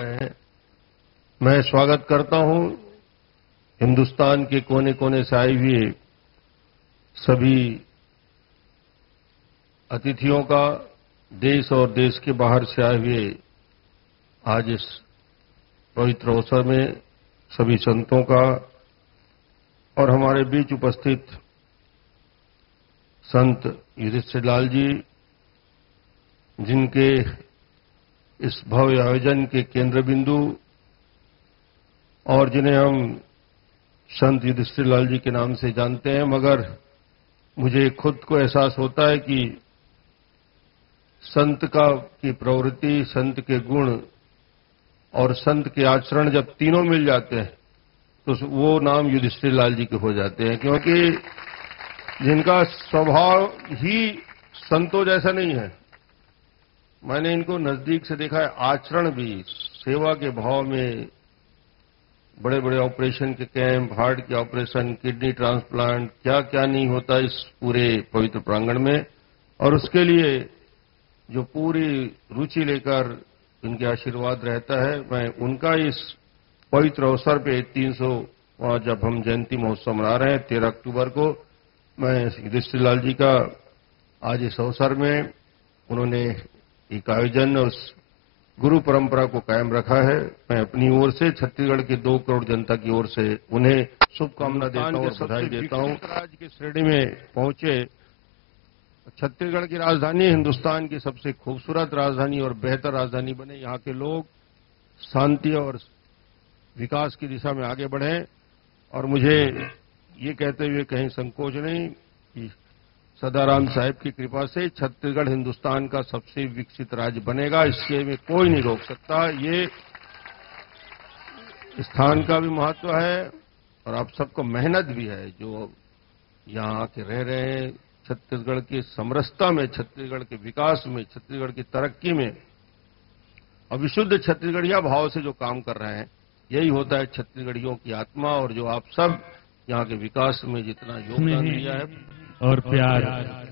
रहे हैं। मैं स्वागत करता हूं हिंदुस्तान के कोने कोने से आए हुए सभी अतिथियों का, देश और देश के बाहर से आए हुए आज इस पवित्र अवसर में सभी संतों का और हमारे बीच उपस्थित संत युधिष्ठिर लाल जी, जिनके इस भव्य आयोजन के केंद्र बिंदु और जिन्हें हम संत युधिष्ठिर लाल जी के नाम से जानते हैं, मगर मुझे खुद को एहसास होता है कि संत की प्रवृत्ति, संत के गुण और संत के आचरण जब तीनों मिल जाते हैं तो वो नाम युधिष्ठिर लाल जी के हो जाते हैं, क्योंकि जिनका स्वभाव ही संतों जैसा नहीं है। मैंने इनको नजदीक से देखा है, आचरण भी सेवा के भाव में, बड़े बड़े ऑपरेशन के कैंप, हार्ट के ऑपरेशन, किडनी ट्रांसप्लांट, क्या क्या नहीं होता इस पूरे पवित्र प्रांगण में, और उसके लिए जो पूरी रुचि लेकर इनके आशीर्वाद रहता है। मैं उनका इस पवित्र अवसर पे 300वां जब हम जयंती महोत्सव मना रहे हैं 13 अक्टूबर को, मैं युधिष्ठिर लाल जी का आज इस अवसर में उन्होंने एक आयोजन और उस गुरु परंपरा को कायम रखा है। मैं अपनी ओर से, छत्तीसगढ़ की 2 करोड़ जनता की ओर से उन्हें शुभकामना देता हूं और बधाई देता हूं। राज्य की श्रेणी में पहुंचे। छत्तीसगढ़ की राजधानी हिंदुस्तान की सबसे खूबसूरत राजधानी और बेहतर राजधानी बने। यहाँ के लोग शांति और विकास की दिशा में आगे बढ़ें, और मुझे ये कहते हुए कहीं संकोच नहीं कि सदाराम साहेब की कृपा से छत्तीसगढ़ हिंदुस्तान का सबसे विकसित राज्य बनेगा, इसके में कोई नहीं रोक सकता। ये स्थान का भी महत्व है और आप सबको मेहनत भी है, जो यहाँ आके रह रहे हैं। छत्तीसगढ़ की समरसता में, छत्तीसगढ़ के विकास में, छत्तीसगढ़ की तरक्की में और विशुद्ध छत्तीसगढ़िया भाव से जो काम कर रहे हैं, यही होता है छत्तीसगढ़ियों की आत्मा। और जो आप सब यहाँ के विकास में जितना योगदान दिया है और प्यार,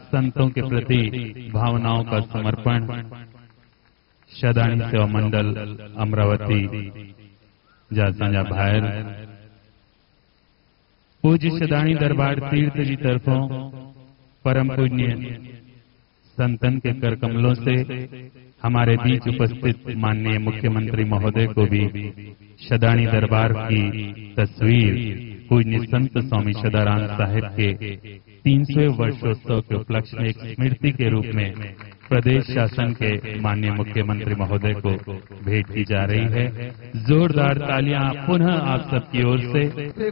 संतों के प्रति भावनाओं का समर्पण, शदानी सेवा मंडल अमरावती जासांजा भायर, पूज्य शदानी दरबार तीर्थ जी तरफों परम पूज्य संतन के कर कमलों से हमारे बीच उपस्थित माननीय मुख्यमंत्री महोदय को भी शदानी दरबार की तस्वीर पूज्य संत स्वामी सदाराम साहिब के 300वें वर्षोत्सव के उपलक्ष्य में एक स्मृति के रूप में प्रदेश शासन के माननीय मुख्यमंत्री महोदय को भेंट की जा रही है। जोरदार तालियां पुनः आप सबकी ओर से।